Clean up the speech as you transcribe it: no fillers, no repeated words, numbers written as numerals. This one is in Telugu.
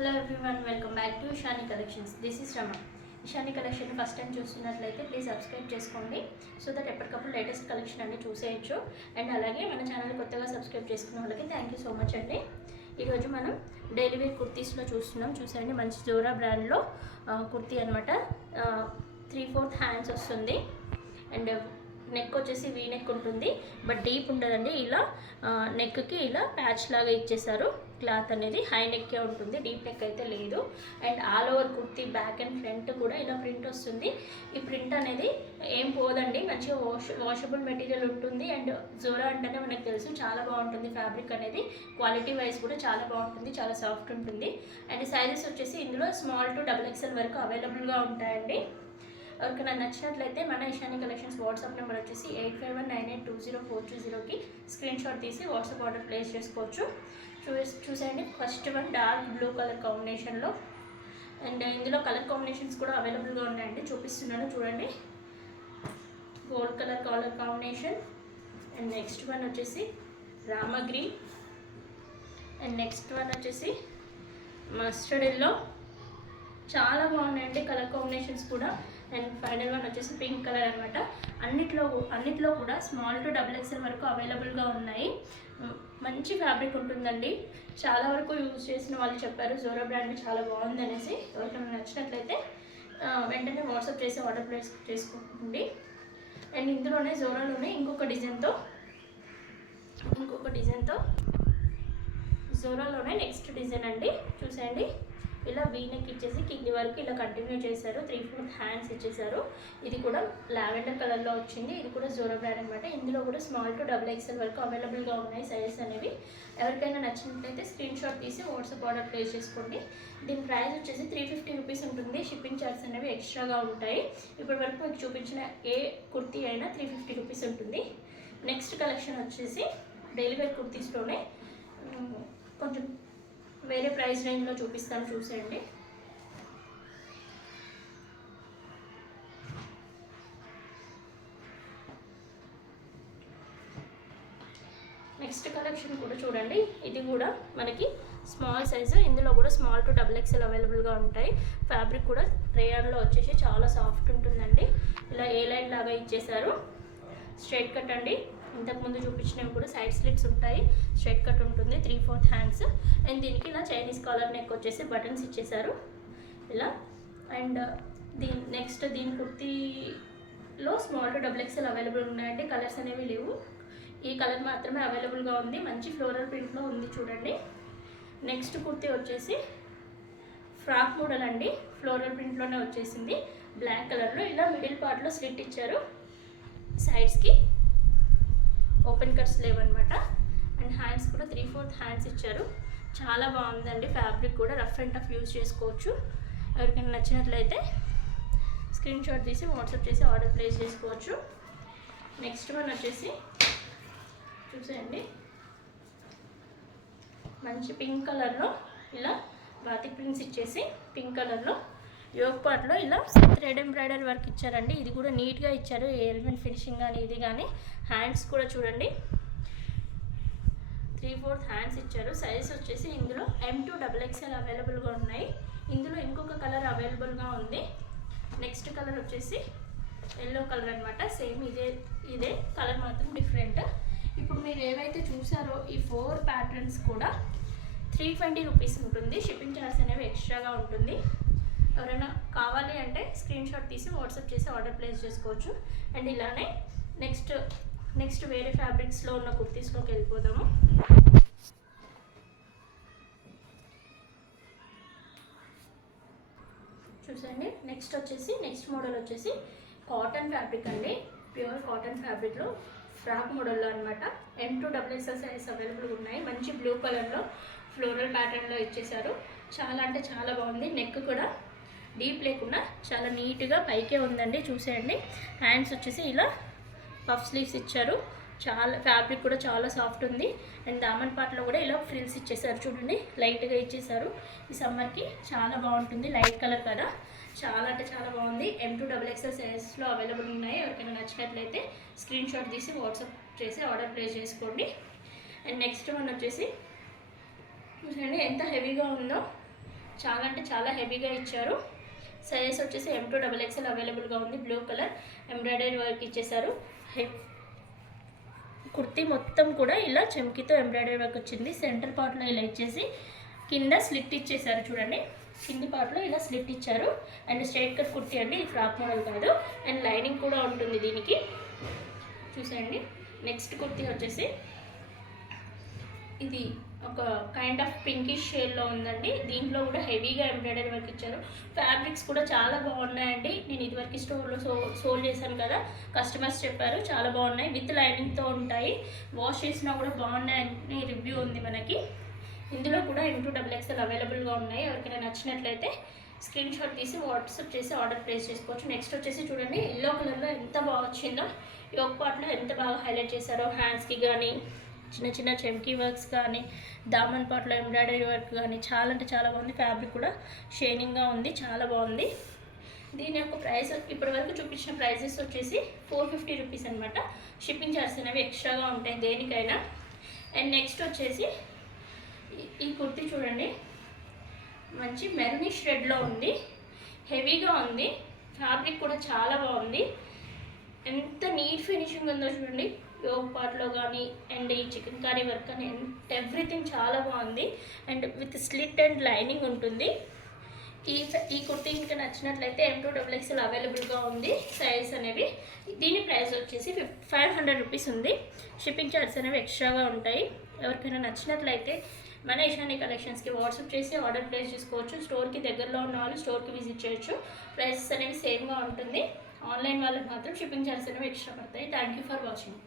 Hello everyone, welcome back to Ishani collections. This is Rama. Ishani collection first time చూస్తున్నట్లయితే ప్లీజ్ సబ్స్క్రైబ్ చేసుకోండి, సో దట్ ఎప్పటికప్పుడు లేటెస్ట్ కలెక్షన్ అన్ని చూసేయచ్చు. అండ్ అలాగే మన ఛానల్ కొత్తగా సబ్స్క్రైబ్ చేసుకున్న వాళ్ళకి థ్యాంక్ యూ సో మచ్ అండి. ఈరోజు మనం డైలీ వేర్ కుర్తీస్లో చూస్తున్నాం. చూసేయండి, మంచి జోరా బ్రాండ్లో కుర్తీ అనమాట. 3/4 హ్యాండ్స్ వస్తుంది అండ్ నెక్ వచ్చేసి వీ నెక్ ఉంటుంది, బట్ డీప్ ఉండదండి. ఇలా నెక్కి ఇలా ప్యాచ్ లాగా ఇచ్చేసారు. క్లాత్ అనేది హై నెక్కే ఉంటుంది, డీప్ నెక్ అయితే లేదు. And all over kurti back and front కూడా ఇలా ప్రింట్ వస్తుంది. ఈ ప్రింట్ అనేది ఏం పోదండి, మంచిగా వాషబుల్ మెటీరియల్ ఉంటుంది. అండ్ జోరా అంటేనే మనకు తెలుసు చాలా బాగుంటుంది. ఫ్యాబ్రిక్ అనేది క్వాలిటీ వైజ్ కూడా చాలా బాగుంటుంది, చాలా సాఫ్ట్ ఉంటుంది. అండ్ సైజెస్ వచ్చేసి ఇందులో స్మాల్ టు XXL వరకు అవైలబుల్గా ఉంటాయండి. ఎవరికైనా నచ్చినట్లయితే మన ఇషాని కలెక్షన్స్ వాట్సాప్ నెంబర్ వచ్చేసి 8519820420కి స్క్రీన్ షాట్ తీసి వాట్సాప్ ఆర్డర్ ప్లేస్ చేసుకోవచ్చు. చూసేయండి, first one dark blue colour కాంబినేషన్లో. అండ్ ఇందులో కలర్ కాంబినేషన్స్ కూడా అవైలబుల్గా ఉన్నాయండి, చూపిస్తున్నాను చూడండి. Gold colour combination. And next one వచ్చేసి Rama green. And next one వచ్చేసి మస్టర్డ్ ఎల్లో. చాలా బాగున్నాయండి కలర్ కాంబినేషన్స్ కూడా. అండ్ ఫైనల్ వన్ వచ్చేసి పింక్ కలర్ అనమాట. అన్నిట్లో కూడా స్మాల్ టు XXL వరకు అవైలబుల్గా ఉన్నాయి. మంచి ఫ్యాబ్రిక్ ఉంటుందండి. చాలా వరకు యూజ్ చేసిన వాళ్ళు చెప్పారు జోరా బ్రాండ్ చాలా బాగుంది అనేసి. ఎవరికైనా నచ్చినట్లయితే వెంటనే వాట్సాప్ చేసి ఆర్డర్ ప్లేస్ చేసుకోండి. అండ్ ఇందులోనే జోరాలోనే ఇంకొక డిజైన్తో జోరాలోనే నెక్స్ట్ డిజైన్ అండి. చూసేయండి, ఇలా వీనెక్ ఇచ్చేసి కింది వరకు ఇలా కంటిన్యూ చేశారు. 3/4 హ్యాండ్స్ ఇచ్చేసారు. ఇది కూడా లావెండర్ కలర్లో వచ్చింది. ఇది కూడా జోరా బ్రాండ్ అనమాట. ఇందులో కూడా స్మాల్ టు XXL వరకు అవైలబుల్గా ఉన్నాయి సైజెస్ అనేవి. ఎవరికైనా నచ్చినట్లయితే స్క్రీన్ షాట్ తీసి వాట్సాప్ ఆర్డర్ ప్లేస్ చేసుకోండి. దీని ప్రైస్ వచ్చేసి 350 రూపీస్ ఉంటుంది. షిప్పింగ్ ఛార్జెస్ అనేవి ఎక్స్ట్రాగా ఉంటాయి. ఇప్పటి వరకు మీకు చూపించిన ఏ కుర్తీ అయినా 350 రూపీస్ ఉంటుంది. నెక్స్ట్ కలెక్షన్ వచ్చేసి డైలీ వేర్ కుర్తీస్లోనే కొంచెం వేరే ప్రైస్ రేంజ్లో చూపిస్తాను, చూసేయండి. నెక్స్ట్ కలెక్షన్ కూడా చూడండి. ఇది కూడా మనకి స్మాల్ సైజు. ఇందులో కూడా స్మాల్ టు XXL అవైలబుల్గా ఉంటాయి. ఫ్యాబ్రిక్ కూడా రేయాన్లో వచ్చేసి చాలా సాఫ్ట్ ఉంటుందండి. ఇలా ఏ లైన్ లాగా ఇచ్చేసారు. స్ట్రైట్ కట్ అండి. ఇంతకుముందు చూపించినవి కూడా సైడ్ స్లిట్స్ ఉంటాయి. స్ట్రైట్ కట్ ఉంటుంది. 3/4 హ్యాండ్స్. అండ్ దీనికి ఇలా చైనీస్ కాలర్ నెక్ వచ్చేసి బటన్స్ ఇచ్చేసారు ఇలా. అండ్ దీని కుర్తీలో స్మాల్ టు XXL అవైలబుల్ ఉన్నాయంటే కలర్స్ అనేవి లేవు. ఈ కలర్ మాత్రమే అవైలబుల్గా ఉంది. మంచి ఫ్లోరల్ ప్రింట్లో ఉంది చూడండి. నెక్స్ట్ కుర్తీ వచ్చేసి ఫ్రాక్ మోడల్ అండి. ఫ్లోరల్ ప్రింట్లోనే వచ్చేసింది. బ్లాక్ కలర్లో ఇలా మిడిల్ పార్ట్లో స్లిట్ ఇచ్చారు. సైడ్స్కి ఓపెన్ కట్స్ లేవన్నమాట. అండ్ హ్యాండ్స్ కూడా 3/4 హ్యాండ్స్ ఇచ్చారు. చాలా బాగుందండి. ఫ్యాబ్రిక్ కూడా రఫ్ అండ్ టఫ్ యూజ్ చేసుకోవచ్చు. ఎవరికైనా నచ్చినట్లయితే స్క్రీన్ షాట్ తీసి వాట్సాప్ చేసి ఆర్డర్ ప్లేస్ చేసుకోవచ్చు. నెక్స్ట్ వన్ వచ్చేసి చూసేయండి, మంచి పింక్ కలర్లో ఇలా బాతిక్ ప్రింట్స్ ఇచ్చేసి పింక్ కలర్లో యోగ్ పార్ట్లో ఇలా థ్రెడ్ ఎంబ్రాయిడరీ వర్క్ ఇచ్చారండి. ఇది కూడా నీట్గా ఇచ్చారు. ఎలిమెంట్ ఫినిషింగ్ కానీ ఇది కానీ. హ్యాండ్స్ కూడా చూడండి 3/4 హ్యాండ్స్ ఇచ్చారు. సైజెస్ వచ్చేసి ఇందులో M to XXL అవైలబుల్గా ఉన్నాయి. ఇందులో ఇంకొక కలర్ అవైలబుల్గా ఉంది. నెక్స్ట్ కలర్ వచ్చేసి ఎల్లో కలర్ అనమాట. సేమ్ ఇదే కలర్ మాత్రం డిఫరెంట్. ఇప్పుడు మీరు ఏవైతే చూసారో ఈ 4 ప్యాటర్న్స్ కూడా 320 రూపీస్ ఉంటుంది. షిప్పింగ్ ఛార్జ్ అనేవి ఎక్స్ట్రాగా ఉంటుంది. ఎవరైనా కావాలి అంటే స్క్రీన్ షాట్ తీసి వాట్సాప్ చేసి ఆర్డర్ ప్లేస్ చేసుకోవచ్చు. అండ్ ఇలానే నెక్స్ట్ వేరే ఫ్యాబ్రిక్స్లో ఉన్న కుర్తీస్లోకి వెళ్ళిపోదాము. చూసండి, నెక్స్ట్ మోడల్ వచ్చేసి కాటన్ ఫ్యాబ్రిక్ అండి. ప్యూర్ కాటన్ ఫ్యాబ్రిక్లో ఫ్రాక్ మోడల్లో అనమాట. M to XXL size available ఉన్నాయి. మంచి బ్లూ కలర్లో ఫ్లోరల్ ప్యాటర్న్లో ఇచ్చేసారు. చాలా అంటే చాలా బాగుంది. నెక్ కూడా డీప్ లేకుండా చాలా నీట్గా పైకే ఉందండి. చూసేయండి, హ్యాండ్స్ వచ్చేసి ఇలా పఫ్ స్లీవ్స్ ఇచ్చారు. చాలా ఫ్యాబ్రిక్ కూడా చాలా సాఫ్ట్ ఉంది. అండ్ దామన్ పార్ట్లో కూడా ఇలా ఫ్రిల్స్ ఇచ్చేసారు చూడండి, లైట్గా ఇచ్చేసారు. ఈ సమ్మర్కి చాలా బాగుంటుంది. లైట్ కలర్ కదా, చాలా అంటే చాలా బాగుంది. M to XXL సైజెస్లో అవైలబుల్ ఉన్నాయి. ఎవరికైనా నచ్చినట్లయితే స్క్రీన్ షాట్ తీసి వాట్సాప్ చేసి ఆర్డర్ ప్లేస్ చేసుకోండి. అండ్ నెక్స్ట్ వన్ వచ్చేసి చూడండి ఎంత హెవీగా ఉందో, చాలా అంటే చాలా హెవీగా ఇచ్చారు. సైజెస్ వచ్చేసి M2XXL అవైలబుల్గా ఉంది. బ్లూ కలర్ ఎంబ్రాయిడరీ వర్క్ ఇచ్చేసారు. కుర్తీ మొత్తం కూడా ఇలా చెమ్కీతో ఎంబ్రాయిడరీ వర్క్ వచ్చింది. సెంటర్ పార్ట్లో ఇలా ఇచ్చేసి కింద స్లిట్ ఇచ్చేసారు చూడండి. కింది పార్ట్లో ఇలా స్లిట్ ఇచ్చారు. అండ్ స్ట్రైట్ కట్ కుర్తీ అండి, ఇది ఫ్రాక్ మోడల్ కాదు. అండ్ లైనింగ్ కూడా ఉంటుంది దీనికి, చూసేయండి. నెక్స్ట్ కుర్తీ వచ్చేసి ఇది ఒక కైండ్ ఆఫ్ పింకిష్ షేడ్లో ఉందండి. దీంట్లో కూడా హెవీగా ఎంబ్రాయిడరీ వర్క్ ఇచ్చారు. ఫ్యాబ్రిక్స్ కూడా చాలా బాగున్నాయండి. నేను ఇదివరకు స్టోర్లో సోల్ చేశాను కదా, కస్టమర్స్ చెప్పారు చాలా బాగున్నాయి, విత్ లైనింగ్తో ఉంటాయి, వాష్ చేసినా కూడా బాగున్నాయని రివ్యూ ఉంది మనకి. ఇందులో కూడా M2XXL అవైలబుల్గా ఉన్నాయి. ఎవరికైనా నచ్చినట్లయితే స్క్రీన్ షాట్ తీసి వాట్సాప్ చేసి ఆర్డర్ ప్లేస్ చేసుకోవచ్చు. నెక్స్ట్ వచ్చేసి చూడండి, ఎల్లో కలర్లో ఎంత బాగా వచ్చిందో, ఈ ఒక పార్ట్లో ఎంత బాగా హైలైట్ చేశారో. హ్యాండ్స్కి కానీ చిన్న చిన్న చెమ్కీ వర్క్స్ కానీ, దామన్ పార్ట్లో ఎంబ్రాయిడరీ వర్క్ కానీ చాలా అంటే చాలా బాగుంది. ఫ్యాబ్రిక్ కూడా షైనింగ్గా ఉంది, చాలా బాగుంది. దీని యొక్క ప్రైస్ ఇప్పటి వరకు చూపించిన ప్రైజెస్ వచ్చేసి 450 రూపీస్ అనమాట. షిప్పింగ్ ఛార్జెస్ అనేవి ఎక్స్ట్రాగా ఉంటాయి దేనికైనా. అండ్ నెక్స్ట్ వచ్చేసి ఈ కుర్తీ చూడండి, మంచి మెరూనిష్ రెడ్లో ఉంది, హెవీగా ఉంది. ఫ్యాబ్రిక్ కూడా చాలా బాగుంది. ఎంత నీట్ ఫినిషింగ్ ఉందో చూడండి, యోగ్ పార్ట్లో కానీ అండ్ ఈ చికెన్ కర్రీ వర్క్ కానీ ఎవ్రీథింగ్ చాలా బాగుంది. And with slit and lining ఉంటుంది. ఈ కుర్తీ ఇంకా నచ్చినట్లయితే M2XXL అవైలబుల్గా ఉంది సైజ్ అనేవి. దీని ప్రైస్ వచ్చేసి 500 రూపీస్ ఉంది. షిప్పింగ్ ఛార్జెస్ అనేవి ఎక్స్ట్రాగా ఉంటాయి. ఎవరికైనా నచ్చినట్లయితే మన ఈశాని కలెక్షన్స్కి వాట్సాప్ చేసి ఆర్డర్ ప్లేస్ చేసుకోవచ్చు. స్టోర్కి దగ్గరలో ఉన్న వాళ్ళు స్టోర్కి విజిట్ చేయొచ్చు. ప్రైసెస్ అనేవి సేమ్గా ఉంటుంది. ఆన్లైన్ వాళ్ళకి మాత్రం షిప్పింగ్ ఛార్జెస్ అనేవి ఎక్స్ట్రా పడతాయి. Thank you for watching.